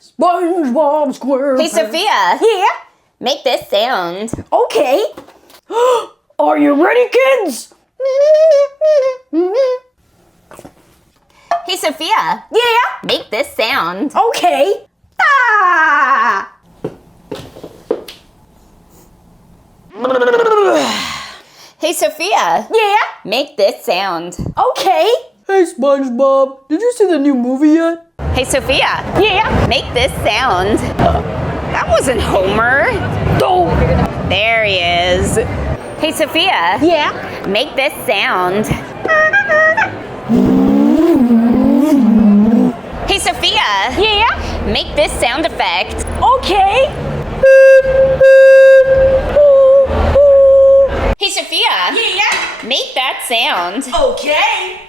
SpongeBob SquarePants. Hey, Sophia. Yeah? Make this sound. Okay. Are you ready, kids? Hey, Sophia. Yeah? Make this sound. Okay. Ah! Hey, Sophia. Yeah? Make this sound. Okay. Hey, SpongeBob. Did you see the new movie yet? Hey, Sophia. Yeah? Make this sound. That wasn't Homer. Oh. There he is. Hey, Sophia. Yeah? Make this sound. Hey, Sophia. Yeah? Make this sound effect. Okay. Hey, Sophia. Yeah? Make that sound. Okay.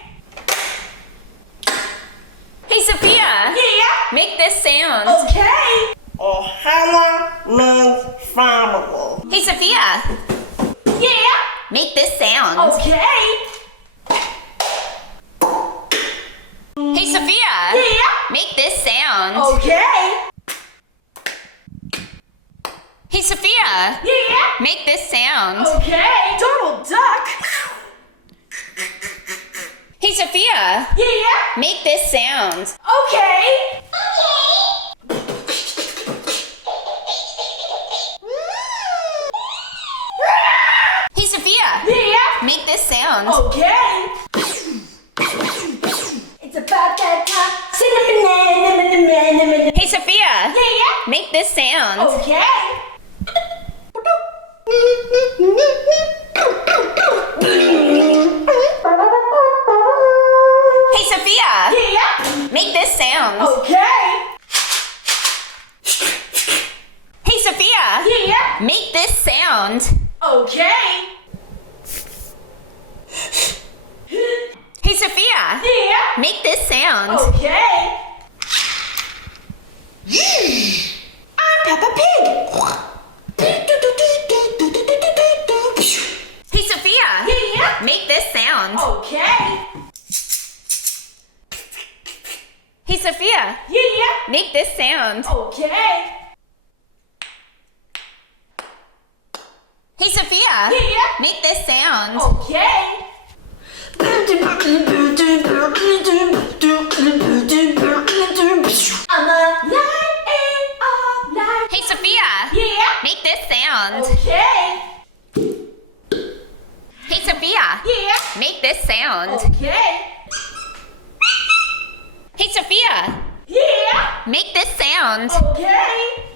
Hey, Sophia. Yeah? Make this sound. Okay. Ohana means flammable. Hey, Sophia. Yeah? Make this sound. Okay. Hey, Sophia. Yeah? Make this sound. Okay. Hey, Sophia. Yeah? Make this sound. Okay. Donald Duck. Hey, Sophia. Yeah? Make this sound. Okay. Hey, Sophia. Yeah? Make this sound. Okay. It's about that time. Cinnamon. Hey, Sophia. Yeah? Make this sound. Okay. Hey, Sophia. Yeah? Make this sound. Okay. Hey, Sophia. Yeah? Make this sound. Okay. Hey, Sophia. Yeah? Make this sound. Okay. I'm Peppa Pig. Hey, Sophia. Yeah? Make this sound. Okay. Hey, Sophia. Yeah? Make this sound. Okay. Hey, Sophia. Yeah? Make this sound. Okay. I'm a lion of light. Hey, Sophia. Yeah? Make this sound. Okay. Hey, Sophia. Yeah? Make this sound. Okay. Hey, Sophia. Yeah? Make this sound. Okay.